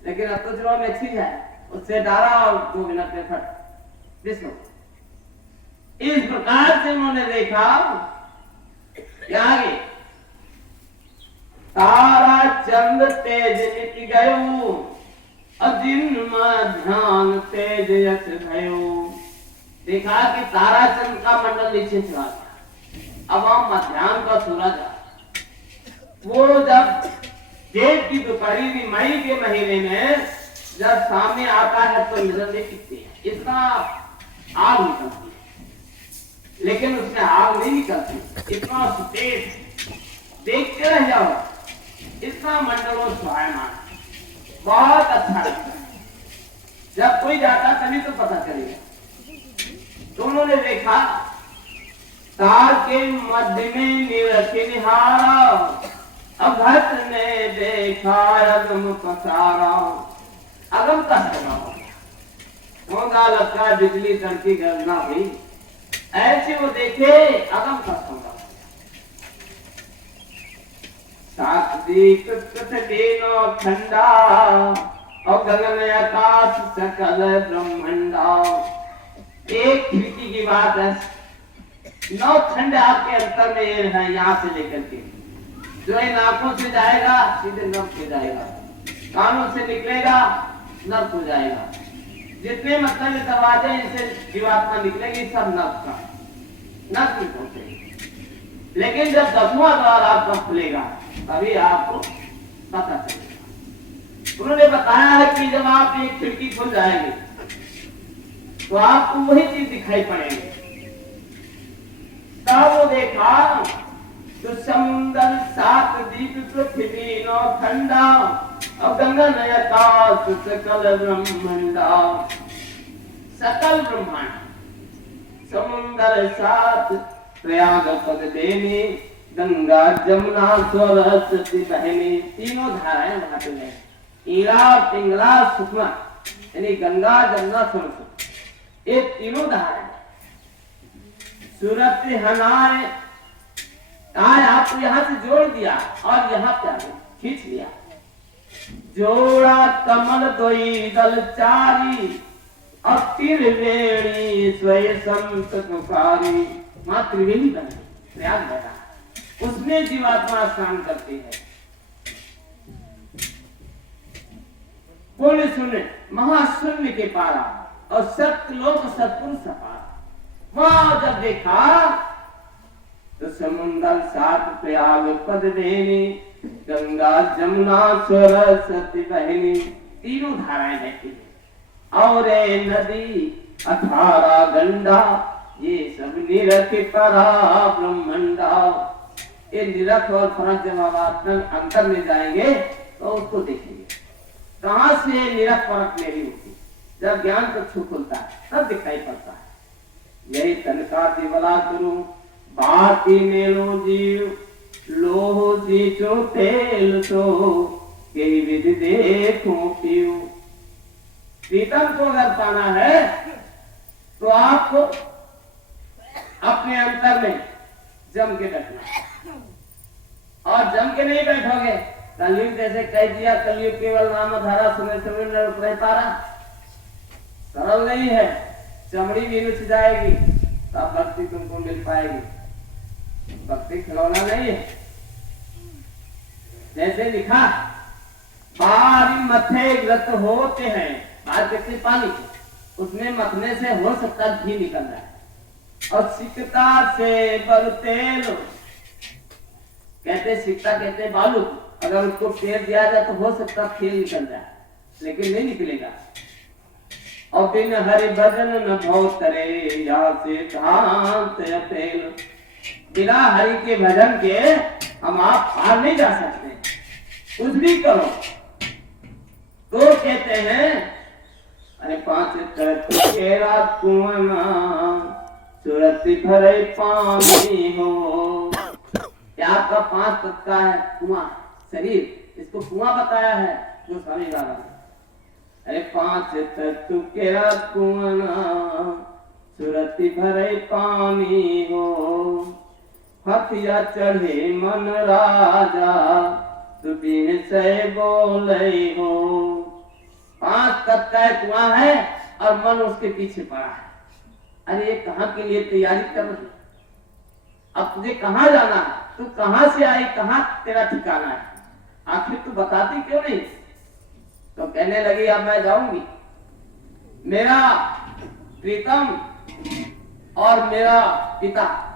लेकिन अब तो चलो में चीज है, उससे डाला और 2 मिनट में फट जिसको। इस प्रकार से उन्होंने देखा कि आगे तारा चंद तेज निक गयो, अजिन में ध्यान तेज यश भयो। देखा कि तारा चंद का मंडल नीचे चला गया, अब वहां मध्यान्ह का सूरज वो जब जेठ की दोपहरी मई के महीने में जब सामने आता है तो नजर नहीं टिकती है, इतना आग निकलती है, लेकिन उसमें आग नहीं निकलती, इतना तेज देखते रह जाओ, इतना मंडलों स्वायमान, बहुत अच्छा लगता है। जब कोई जाता तभी तो पता चलेगा। तो उन्होंने देखा तार के मध्य में निरखी निहारा, अभट ने देखा अगम पसारा। अगम का सौदा लगता बिजली तड़की गर्जना हुई, ऐसे वो देखे अगम का सौदा। देनो ठंडा और गगन आकाश सकल ब्रह्मंडा। एक खिड़की की बात है, 9 खंड आपके अंतर में ये है, यहाँ से लेकर के जो इन आंखों से जाएगा सीधे नर्क हो जाएगा, कानों से निकलेगा नर्क हो जाएगा। जितने मतलब दरवाजे इनसे जीवात्मा निकलेगी सब नर्क का, नर्क में पहुंचेगी। लेकिन जब 10वां द्वार आपका खुलेगा तभी आपको पता चलेगा। उन्होंने बताया है कि जब आप एक खिड़की खुल जाएगी तो आपको वही चीज दिखाई पड़ेगी। तब वो देखा तो समुद्र 7 दीप पृथ्वी 9 खंडा और गगन आकाश सकल ब्रह्मांडा। सकल ब्रह्मांड समुद्र 7 प्रयाग पद देने, गंगा जमुना सरस्वती बहने, तीनों धाराएं वहां पे है। ईरा पिंगला सुषमा यानी गंगा जमुना सरस्वती, ये तीनों धाराएं। सूरत हनाए आज आपको यहाँ से जोड़ दिया और यहाँ पे आगे खींच लिया। जोड़ा कमल दोई दल चारी और त्रिवेणी स्वय संत पुकारी। मां त्रिवेणी बनी प्रयाग बना, उसमें जीवात्मा स्नान करती है। पुण्य शून्य महाशून्य के पारा और सत्यलोक सत्पुरुष पारा। वहां जब देखा तो समुद्र 7 प्रयाग पद देने, गंगा जमुना सरस्वती बहनी, तीनों धाराएं बहती है। और नदी 18 गंडा, ये सब निरख परा ब्रह्मंडा। ये निरख और फरक जब आप अंतर में जाएंगे तो उसको देखेंगे कहां से निरख फरक मेरी होती। जब ज्ञान चक्षु खुलता है तब दिखाई पड़ता है। यही तनका दिवला करूं बाती मेलो जीव, लोहो जीचो तेल तो यही विधि देखो पीऊ। प्रीतम को अगर पाना है तो आपको अपने अंतर में जम के बैठना, और जम के नहीं बैठोगे कलयुग जैसे कह दिया, कलयुग केवल नाम धारा सुने सुने न पारा। सरल नहीं है, चमड़ी भी नुच जाएगी तब भक्ति तुमको मिल पाएगी। भक्ति खिलौना नहीं है। जैसे लिखा बारी मथे ग्रत होते हैं, बाहर कैसे पानी उसमें मथने से हो सकता घी निकल रहा है, और सिकता से बरतेल कहते, सिकता कहते बालू, अगर उसको फेर दिया जाए तो हो सकता खेल निकल जाए, लेकिन नहीं निकलेगा। और बिन हरि भजन न भव करे, यहाँ से कांत अपेल। बिना हरि के भजन के हम आप पार नहीं जा सकते। कुछ भी करो तो कहते हैं अरे 5 तत्व के रात कुआं सुरति भरे पानी हो। आपका 5 तत्व का है कुआं शरीर, इसको कुआं बताया है जो स्वामी बाबा ने। अरे 5 तत्व के रात कुआं सुरति भरे पानी हो। हथिया चढ़े मन राजा तु बिन से बोले हो। जगह कुआं है और मन उसके पीछे पड़ा है। अरे ये कहाँ के लिए तैयारी कर रही? अब तुझे कहाँ जाना है? तू कहाँ से आई, कहाँ तेरा ठिकाना है? आखिर तू बताती क्यों नहीं? तो कहने लगी अब मैं जाऊंगी। मेरा प्रीतम और मेरा पिता